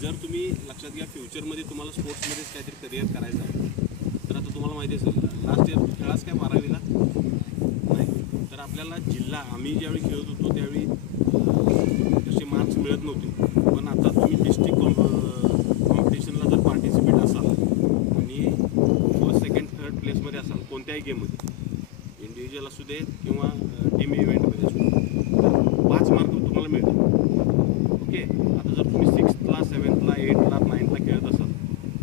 जर तुम्ही लक्षात घ्या फ्युचरमध्ये तुम्हाला स्पोर्ट्समध्येच काहीतरी करिअर करायचं आहे तर आता तुम्हाला माहिती असेल लास्ट इयर खेळास काय 12वीला नाही तर आपल्याला जिल्हा आम्ही ज्यावेळी खेळत होतो त्यावेळी तसे मार्क्स मिळत नव्हते पण आता तुम्ही डिस्ट्रिक्ट कॉम्पिटिशनला जर पार्टिसिपेट असाल आणि फर्स्ट सेकंड थर्ड प्लेसमध्ये असाल कोणत्याही गेममध्ये इंडिव्हिज्युअल असू दे किंवा टीम इव्हेंटमध्ये असू दे तर 5 मार्क तुम्हाला मिळतात ओके आता जर तुम्ही 6th ला 7th ला 8th ला 9th ला खेळत असाल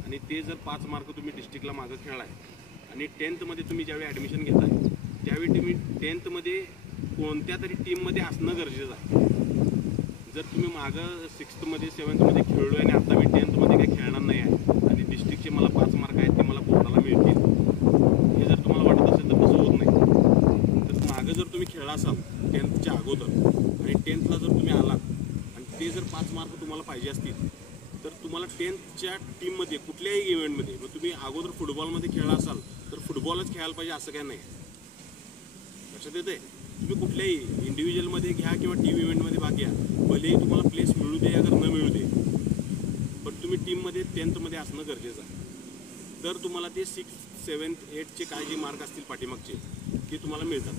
आणि ते जर 5 मार्क तुम्ही डिस्ट्रिक्टला मागं खेळलाय आणि 10th मध्ये तुम्ही ज्यावेळी ॲडमिशन घेताय त्यावेळी तुम्ही 10th मध्ये कोणत्या तरी टीममध्ये असणं गरजेचं आहे जर तुम्ही मागं 6th मध्ये 7th मध्ये खेळलो आणि आता मी 10th मध्ये काही खेळणार नाही आहे आणि डिस्ट्रिक्टचे मला 5 मार्क आहेत ते मला बोर्डाला मिळतील हे जर तुम्हाला वाटत असेल तर तसं होत नाही तर मागं जर तुम्ही खेळला असाल 10thच्या अगोदर आणि 10thला जर तुम्ही आलात आणि ते जर 5 मार्क तुम्हाला पाहिजे असतील तर तुम्हाला 10thच्या टीममध्ये कुठल्याही इव्हेंटमध्ये मग तुम्ही अगोदर फुटबॉलमध्ये खेळला असाल तर फुटबॉलच खेळायला पाहिजे असं काय नाही लक्षात येते तुम्ही कुठल्याही इंडिव्हिज्युअलमध्ये घ्या किंवा टीम इव्हेंटमध्ये भाग घ्या भलेही तुम्हाला प्लेस मिळू दे अगर न मिळू दे पण तुम्ही टीममध्ये 10th मध्ये असणं गरजेचं आहे तर तुम्हाला ते 6th 7th 8th चे काय जे मार्क असतील पाठीमागचे ते तुम्हाला मिळतात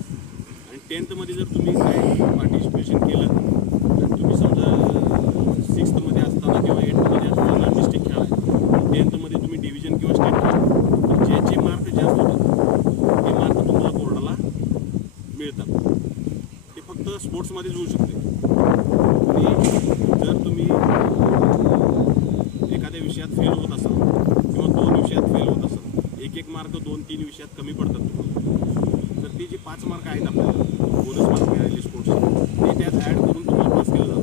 आणि 10th मध्ये जर तुम्ही काय पार्टिसिपेशन केलं तर तुम्ही समजा 6th मध्ये असताना किंवा 8th मध्ये असताना डिस्ट्रिक्ट खेळाय 10th मध्ये तुम्ही डिव्हिजन किंवा स्टेट खेळा तर जे मार्क जास्त होतात ते मार्क तुम्हाला बोर्डाला मिळतात ते फक्त स्पोर्ट्समध्येच होऊ शकते आणि जर तुम्ही एखाद्या विषयात फेल होत असाल किंवा 2 विषयात फेल होत असाल एक मार्क 2-3 विषयात कमी पडतात तुम्हाला तर ते जे 5 मार्क आहेत आपल्याला बोनस मार्क मिळालेले स्पोर्ट्सचे ते त्यात ॲड करून तुम्हाला पास केलं जातं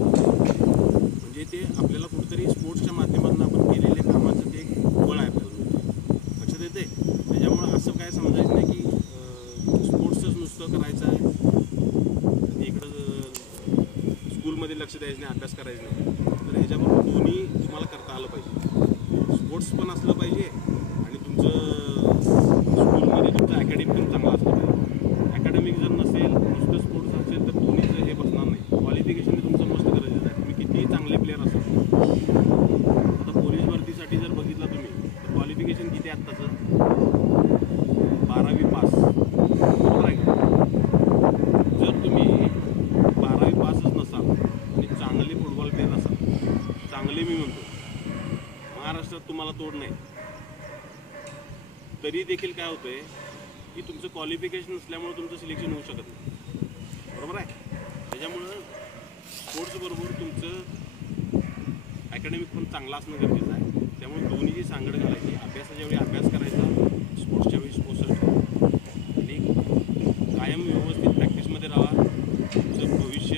म्हणजे ते आपल्याला कुठेतरी स्पोर्ट्सच्या माध्यमातून आपण केलेल्या कामाचं ते एक फळ आहे आपल्याला लक्षात येते त्याच्यामुळं असं काय समजायचं नाही की स्पोर्ट्सच नुसतं करायचं आहे आणि इकडं स्कूलमध्ये लक्ष द्यायचं नाही अभ्यास करायचं नाही तर ह्याच्याबरोबर दोन्ही तुम्हाला करता आलं पाहिजे स्पोर्ट्स पण असलं पाहिजे आणि तुमचं स्कूलमध्ये तुमचं अकॅडमिक पण चांगलं असलं पाहिजे अकॅडमिक जर नसेल नुसतं स्पोर्ट्स असेल तर दोन्हीचं हे बसणार नाही क्वालिफिकेशन तुमचं मस्त गरजेचं आहे तुम्ही कितीही चांगले प्लेअर असाल आता पोलीस भरतीसाठी जर बघितलं तुम्ही तर क्वालिफिकेशन किती आहे आत्ताचं 12वी पास बरोबर आहे जर तुम्ही 12वी पासच नसाल आणि चांगले फुटबॉल प्लेअर असाल चांगले मी म्हणतो महाराष्ट्रात तुम्हाला तोड नाही तरी देखील काय होतंय की तुमचं क्वालिफिकेशन नसल्यामुळे तुमचं सिलेक्शन होऊ शकत नाही बरोबर आहे त्याच्यामुळं स्पोर्ट्सबरोबर तुमचं अकॅडमिक पण चांगलं असणं गरजेचं आहे त्यामुळे दोन्हीची सांगड घालायची अभ्यासाच्या वेळी अभ्यास करायचा स्पोर्ट्सच्या वेळी स्पोर्ट्स आणि कायम व्यवस्थित प्रॅक्टिसमध्ये राहा तुमचं भविष्य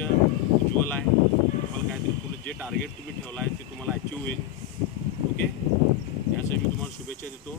उज्ज्वल आहे तुम्हाला काहीतरी तुला जे टार्गेट तुम्ही ठेवला आहे ते तुम्हाला अचीव होईल ओके यासाठी मी तुम्हाला शुभेच्छा देतो